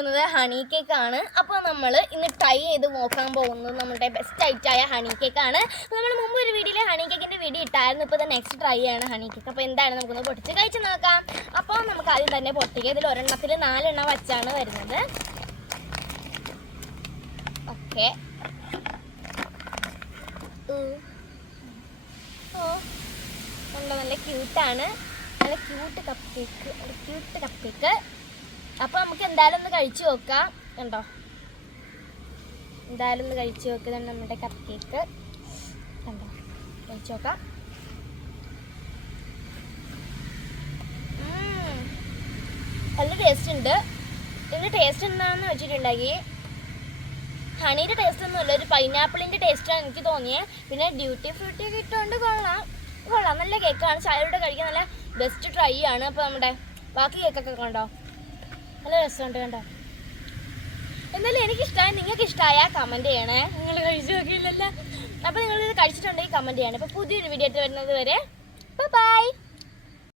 പോകുന്നത് ഹണി കേക്കാണ്. അപ്പോൾ നമ്മൾ ഇന്ന് ട്രൈ ചെയ്ത് നോക്കാൻ പോകുന്നത് നമ്മുടെ ബെസ്റ്റ് ഐറ്റായ ഹണി കേക്കാണ്. അപ്പോൾ നമ്മൾ മുമ്പ് ഒരു വീഡിയോയിൽ ഹണി കേക്കിൻ്റെ വീഡിയോ ഇട്ടായിരുന്നു. ഇപ്പോൾ ഇത് നെക്സ്റ്റ് ട്രൈ ആണ് ഹണി കേക്ക്. അപ്പോൾ എന്താണ് നമുക്കൊന്ന് പൊട്ടിച്ച് കഴിച്ച് നോക്കാം. അപ്പോൾ നമുക്ക് ആദ്യം തന്നെ പൊട്ടിക്കുക. ഇതിൽ ഒരെണ്ണത്തിൽ 4 എണ്ണം വച്ചാണ് വരുന്നത്. ഓക്കെ, നല്ല ക്യൂട്ടാണ്, നല്ല ക്യൂട്ട് കപ്പ് കേക്ക്. അപ്പോൾ നമുക്ക് എന്തായാലും ഒന്ന് കഴിച്ചു നോക്കാം. കണ്ടോ, എന്തായാലും ഒന്ന് കഴിച്ചു നോക്കുന്നത് നമ്മുടെ കപ്പ് കേക്ക്. കണ്ടോ, കഴിച്ചു നോക്കാം. നല്ല ടേസ്റ്റ് ഉണ്ട്. ഇതിൻ്റെ ടേസ്റ്റ് എന്താണെന്ന് വെച്ചിട്ടുണ്ടെങ്കിൽ ഹണിയുടെ ടേസ്റ്റ് ഒന്നുമില്ല, ഒരു പൈനാപ്പിളിൻ്റെ ടേസ്റ്റാണ് എനിക്ക് തോന്നിയത്. പിന്നെ ഡ്യൂട്ടി ഫ്രൂട്ടി ഒക്കെ ഇട്ടുകൊണ്ട് കൊള്ളാം, നല്ല കേക്കാണ്. ചായയോടെ കഴിക്കാൻ നല്ല ബെസ്റ്റ് ട്രൈ ആണ്. അപ്പോൾ നമ്മുടെ ബാക്കി കേക്കൊക്കെ കണ്ടോ, നല്ല രസമുണ്ട്. കണ്ടോ, എന്നാലും എനിക്കിഷ്ടമായി. നിങ്ങൾക്ക് ഇഷ്ടമായാൽ കമൻറ്റ് ചെയ്യണേ. നിങ്ങൾ കഴിച്ചു നോക്കിയില്ലല്ലോ. അപ്പോൾ നിങ്ങളിത് കഴിച്ചിട്ടുണ്ടെങ്കിൽ കമൻറ്റ് ചെയ്യണം. അപ്പോൾ പുതിയൊരു വീഡിയോ ആയിട്ട് വരുന്നത് വരെ ബൈ.